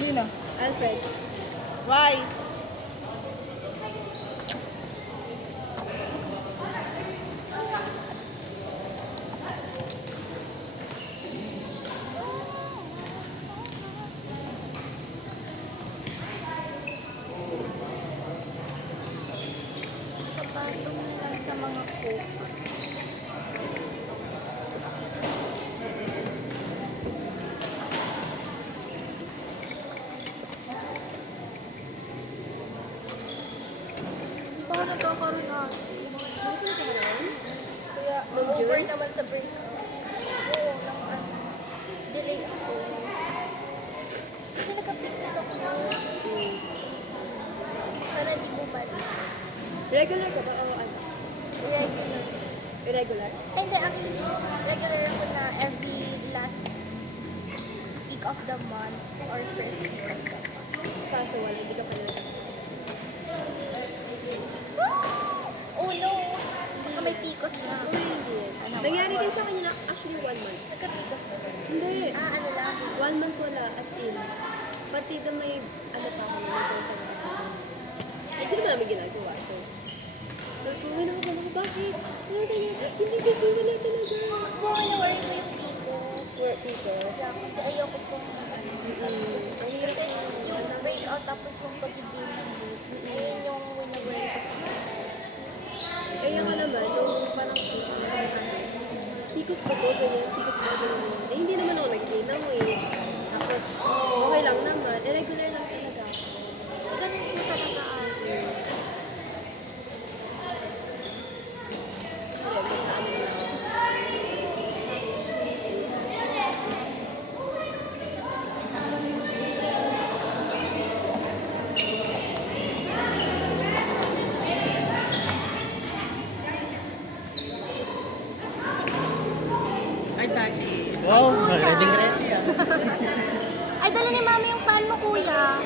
Luna. Alfred. Why? Kapatong nila sa mga cook. Baka nagkakaroon natin. Kaya, over naman sa break. Oo, ng ano. Delay ako. Kasi nagka-picture ako. Sana di bumalik. Regular ka ba o ano? Regular. Irregular? Ay, hindi, actually, regular ako na every last week of the month or first week of the month. Kaso wala, hindi ka pala. Oh no! Baka may pikos na. Uy, hindi. Ano, Nangyari din sa kanya na actually 1 month. nagka-pikos na ba? Hindi. Ano lang? 1 month wala, as in. Pati na may, ano pa ako, may sa mga. Hindi naman namin ginagawa, so. Nagkuhin ako ba, bakit? Ano ganyan? Hindi kasi wala talaga. Kung na-worry ko yung pikos. Work people. Yeah, kasi ayoko pong ano. Kasi yung breakout tapos yung pagiging ng boot. Ayun yung wina-worry ko. Kaya ka naman, nung parang pikos ko to, ganyan, pikos ko, ganyan. Eh, hindi naman ako nag-gainaw eh. Tapos, okay lang naman. Eh, regular lang talaga ako. Ganun po talaga ako. Kaya, magkaano na ako. Ay, Sachi. Wow, ready ah. Ay, dala ni mami yung pan mo, kuya.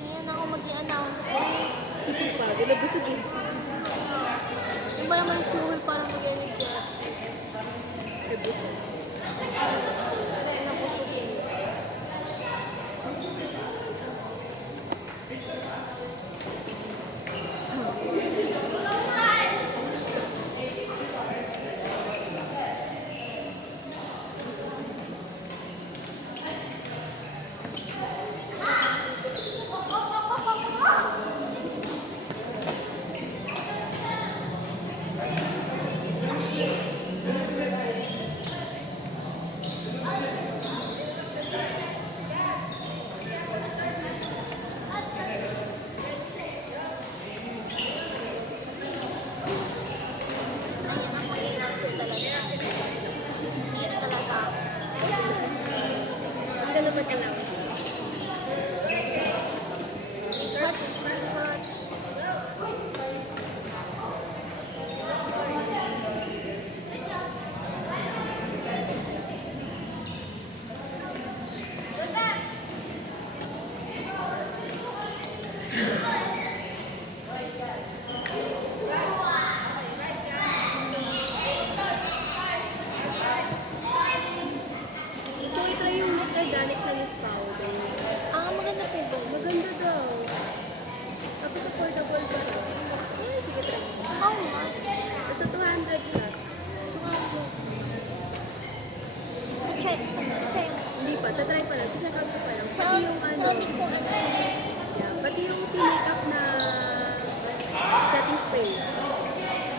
Ngayon ako mag-i-announce. Pagod, nabusog eh. Yung ba naman suhol parang mag-energy? Nabusog. Nabusog yun. Ayun ang mag-i-announce talaga. Hindi na talaga ako. Ang ganda mag-announce. Touch. Gusto ko i-try yung Next Organics na loose powder. Maganda po ba? Maganda daw. Tapos affordable pa daw. Eh, sige try mo. How much? Basta 200 plus. I-check. Hindi pa, tatry pa lang. Check out ko pa lang. Pati yung ano, Sabi ko ano. yeah, pati yung si makeup na setting spray.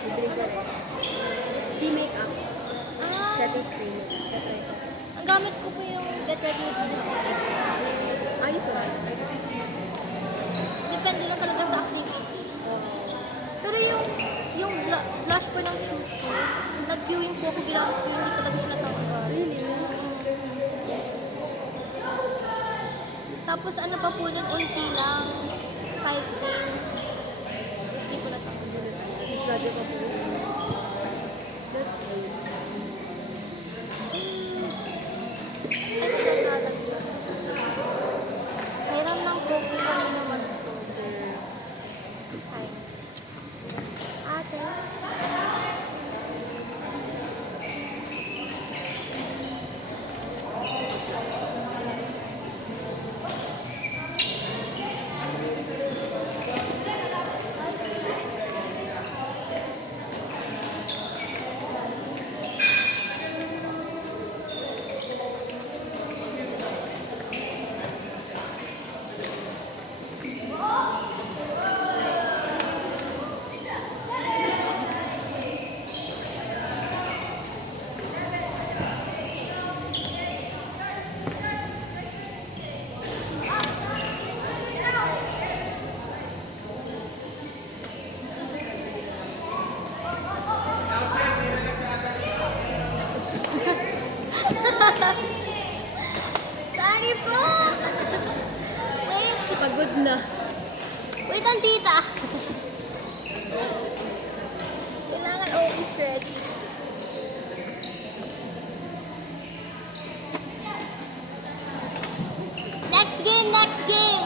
Bibili ko rin. Si makeup setting spray. Tatry ko. Ang gamit ko po yung Get Ready with Me. Ayos naman. Depende lang talaga sa activity. Pero yung blush po ng shoes ko, nag-queuing po ako ginamit ko, hindi ko talaga siya natanggal. Really? Tapos ano pa po nun, unti lang, 5 days. Tapos di ko natanggal. Mas lagi pa po. That's good. Ay, naglalagyan. Mayroon ng coke ko naman ito. Hi. Ate. Pagod na. Wait lang, tita. Kailangan always ready. Next game, next game.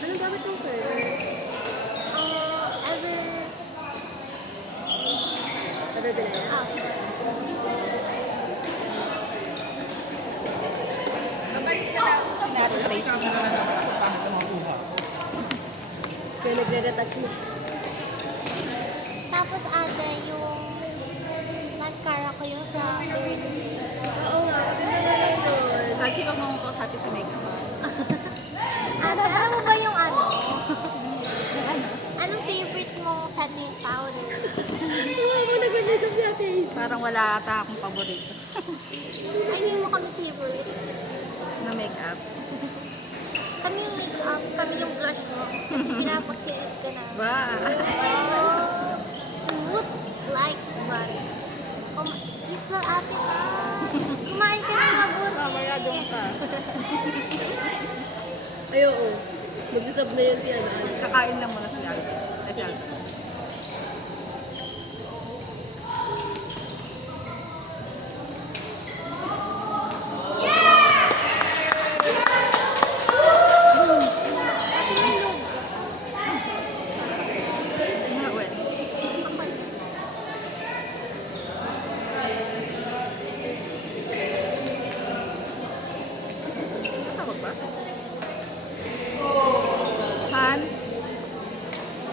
Anong gamit ng curler? Ever. Ever binaya? Ah, Babalik na lang si Nat Tracy. Kaya nagre-retouch na. tapos ate, yung mascara ko yung sa Burnie. Oo nga, ako din naman doon. Sachi, pag mo ko sabi sa makeup. Ate, alam mo ba yung ano? Anong favorite mong setting powder? Oo, ako nagre-retouch si Ate Hazel. Parang wala ata akong paborito Ano yung kami favorite? na makeup. Kami yung makeup, kami yung blush mo. Kasi pinapakilit ka na. Ba? Oh, smooth like butter. Oh, eat well, ate na. Kumain ka na mabuti. Mamaya doon ka. Ay, oo. Magsasab na yun si ano. Kakain lang muna si Alvin. Kasi Alvin. Tawag ba? Han?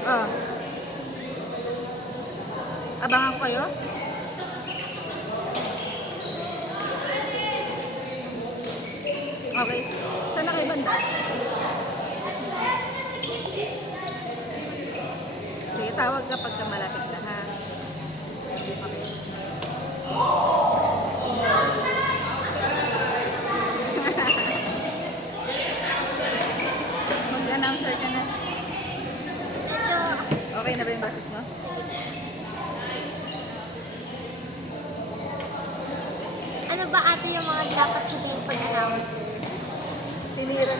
Oh. Abangan ko kayo? Okay. Saan na kayo banda? Sige, tawag ka pagka malapit na, ha? Okay. Mag-announcer ka na. Medyo, Okay na ba yung boses mo? ano ba ate yung mga dapat sabihin pag-announce? Tinira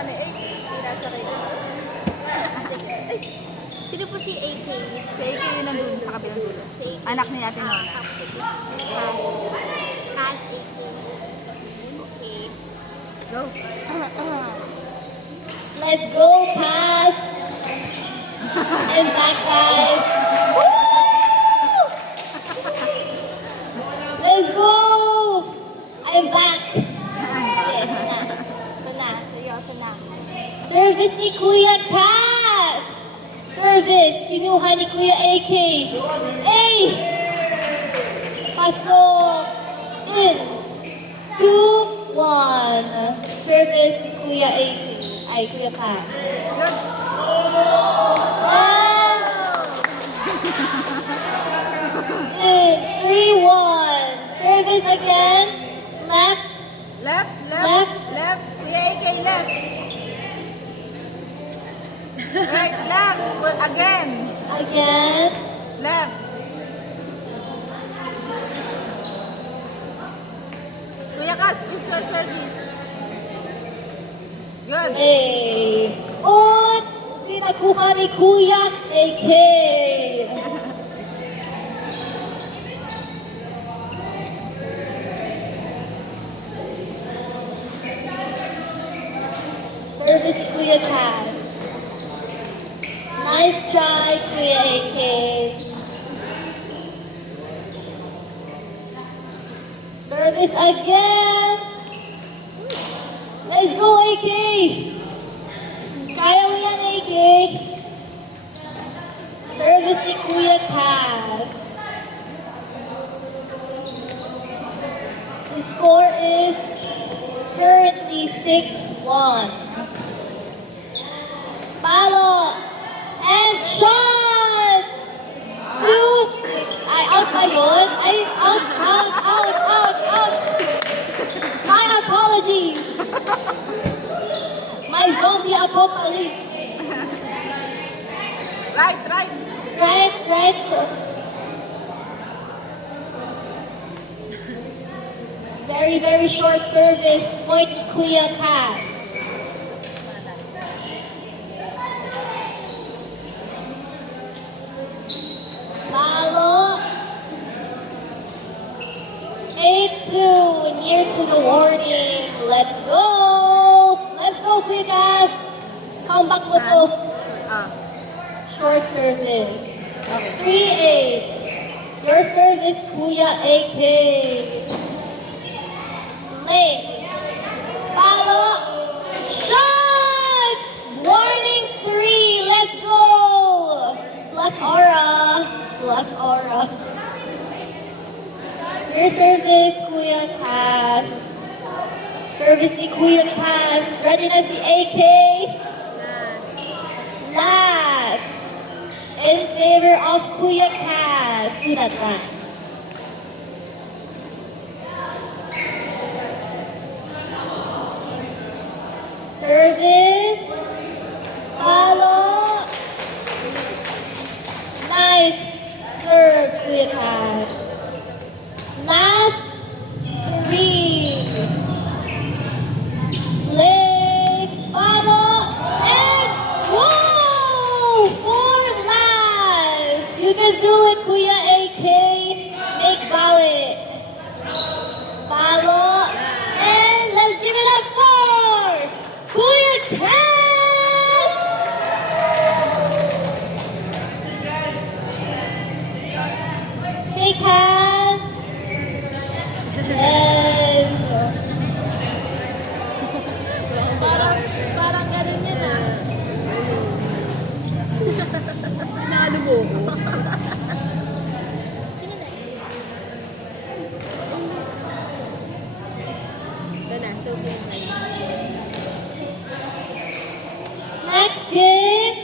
ni AK. Pinasakay ko. Sino po si AK? Si AK yun nandun sa kabilang dulo. Si AK. Anak ni Ate Nona. Tapos ito. Cass AK. Okay. Go. Let's go, Cass! And back, guys! Let's go! I'm back! Okay, ito na. Seryoso na. Service ni Kuya Cass! Service! Kinuha ni Kuya AK! Ay! Pasok! In! 2, 1. Service ni Kuya AK. Ay, Kuya Cass. Good. And... In! 3, 1. Service again. Left. Left, left, Left. left. Kuya AK, left. Right, left. Well, again. Again. Left. Kuya Kas, it's your service. Good. Hey. At pinakuha ni Kuya AK. Service ni Kuya Cass. Nice try, Kuya AK. Service again. Let's go, AK. Kaya mo yan, AK. Service ni Kuya Cass. The score is currently 6-1. Follow and shot! 2. Ay, out ba yun? Ay, out. My apologies. My zombie apocalypse. Guys, very, very short service. Point Kuya Cass. Follow. 8-2, near to the warning. Let's go. Let's go, Kuya Cass. Come back mo to. Ah. Short service. Okay. 3-8. Your service, Kuya AK. Late. Follow. Shots! Warning 3. Let's go. Plus aura. Plus aura. Your service, Kuya Cass. Service ni Kuya Cass. Ready na si AK. Last. In favor of Kuya Cass. Do that right. Service. Follow. Nice serve, Kuya Cass. Last 3. Leg. Follow. And whoa! 4 last. You can do it, Kuya AK. Make ballot. Follow. And let's give it up for Kuya Cass! Shake hands. Yes. Parang ganun yun ah. Naano mo ko? Ito na, Sophie and Liza. Next game,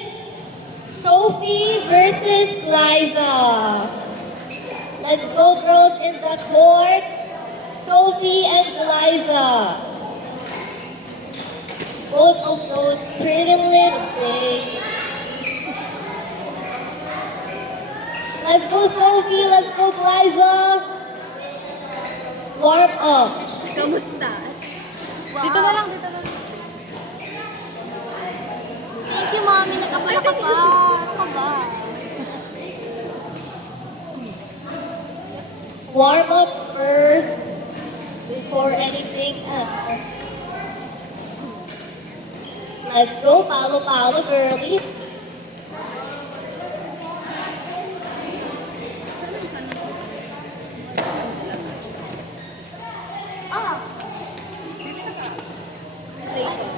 Sophie versus Liza. Let's go, girls in the court. Sophie and Liza. Both of those pretty little things. Let's go, Sophie. Let's go, Liza. Warm up. Kamusta? Dito na lang, dito na lang. Thank you, Mommy. Nagkapala ka pa. Ano ka ba? Warm up first before anything else. Let's go, palo, girlies. Play ko.